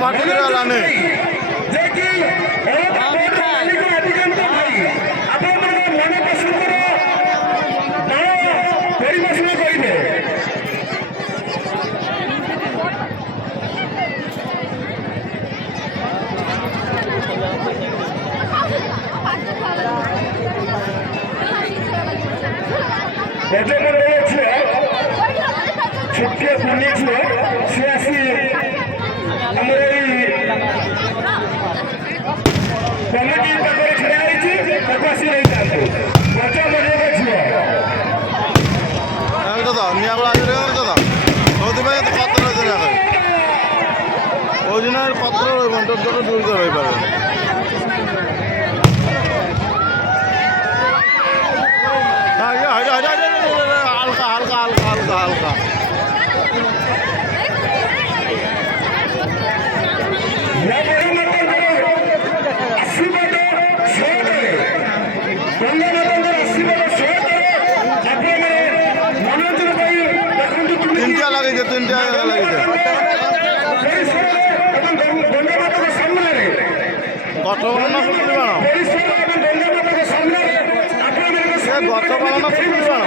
ଭାଟିକିରି ହେଲାନି छुट्टिया पुण्य छे से आसी हमर कमिटी पाखरे छड़ा होईची तकासी नहीं जानतो बच्चा बने छे ଏଇଟା ତ ନିଆଗୁଳା ଆଗରେ ଏଇଟା ତ ସେଥିପାଇଁ ତ ପତ୍ର ଦେଲା କହୁଛି ନା ପତ୍ର ରହିବନି ତ ଦୂର ରହିପାରେ ହାଲକା ହାଲକା ହାଲକା ହାଲକା ହାଲକା তিনটা লাগিছে তিনটা লাগিছে গছ বাগান ফুলুরি বাণ সে গছ বাগান ফুলুরি বাণ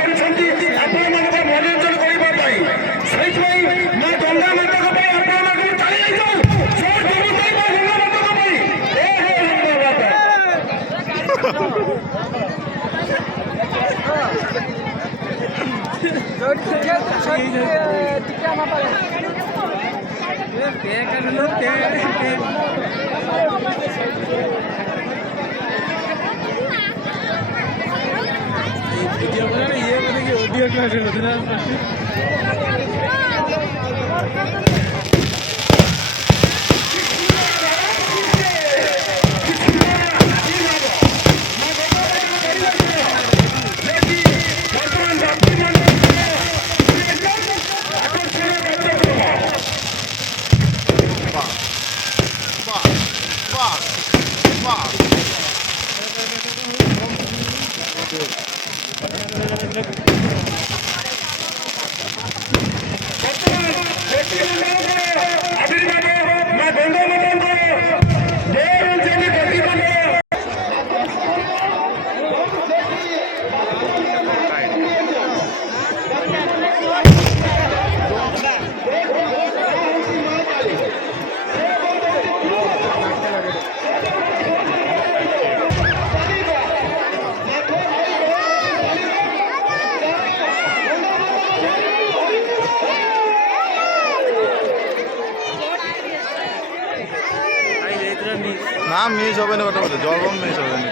না মিস হবে না কথা জলবম মিস হবে না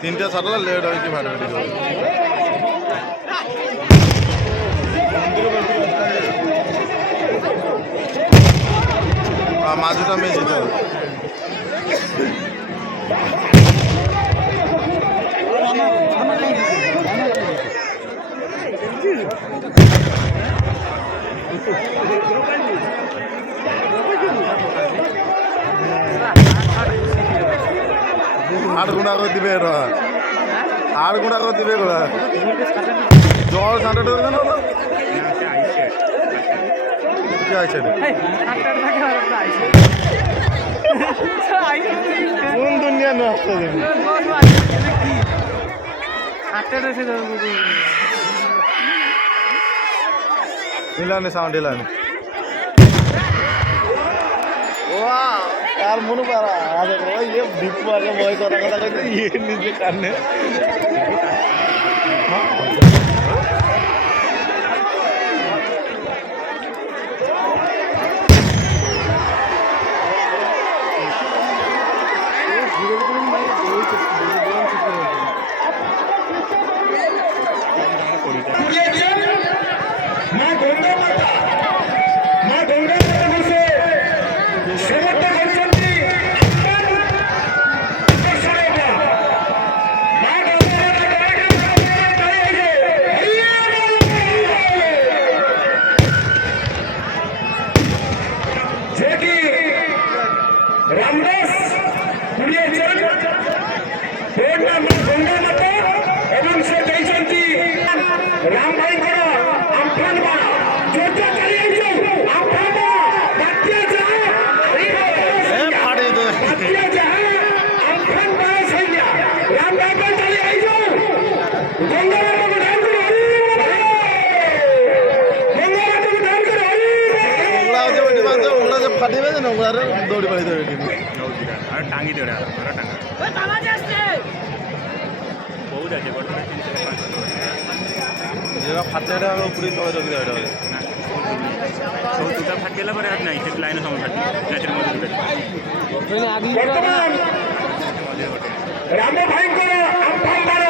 তিনটা ছাড়লে লেট হয় কি ফাটাফাটি মাঝুটা মিস দিতে হবে आठ गुणा कर दिबे आठ गुणा कर दिबे जल साढ़े কোন দুনিয়া নষ্ট ইলানে সাউন্ড ইলানে यार मुनु पारा आज ये दीपू आगे बॉय करा करा कहते ये नीचे करने रामदास राम भाई आम्फान গঙ্গারামকে দান করে হরি গঙ্গারামকে দান করে হরি উংলা যে ওটি বাজে উংলা যে ফাটিবে যে উংলারে দৌড়ি পাড়ি দেবে কিন্তু আর টাঙ্গি দেবে আর টাঙ্গা বহুত আছে বর্তমানে 3 থেকে 5 যেটা ফাটে এটা উপরে তলে রবি দেবে এটা না তো দুটা ফাটিলা পরে আর নাই সে লাইনে সমস্যা ন্যাচের মধ্যে দুটো বর্তমান রাম ভাইঙ্কর আমফান বার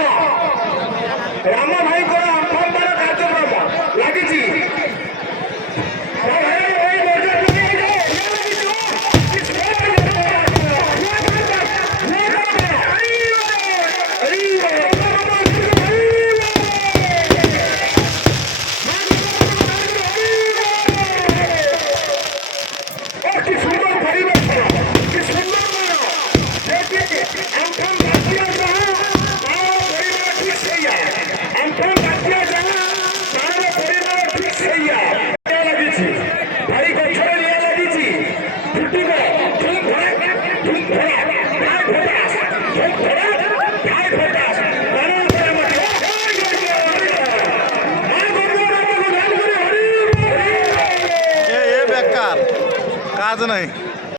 রাম ভাইঙ্কর আমফান বার কার্যক্রম লাগিছি কি সুন্দর পরিবেশ কি সুন্দর আমফান বাঁচিয়া যাহা তার পরিবার ঠিক সেইয়া আমফান বাঁচিয়া যাহা তার পরিবার ঠিক সেইয়া লাগিছি ভাই গছরে নিয়ে লাগিছি ফুটিব ঠিক ধরে ঠিক ধরা ভাই ফটাস ঠিক ধরা ভাই ফটাস কারণ করে মতে এ বেকার কাজ নাই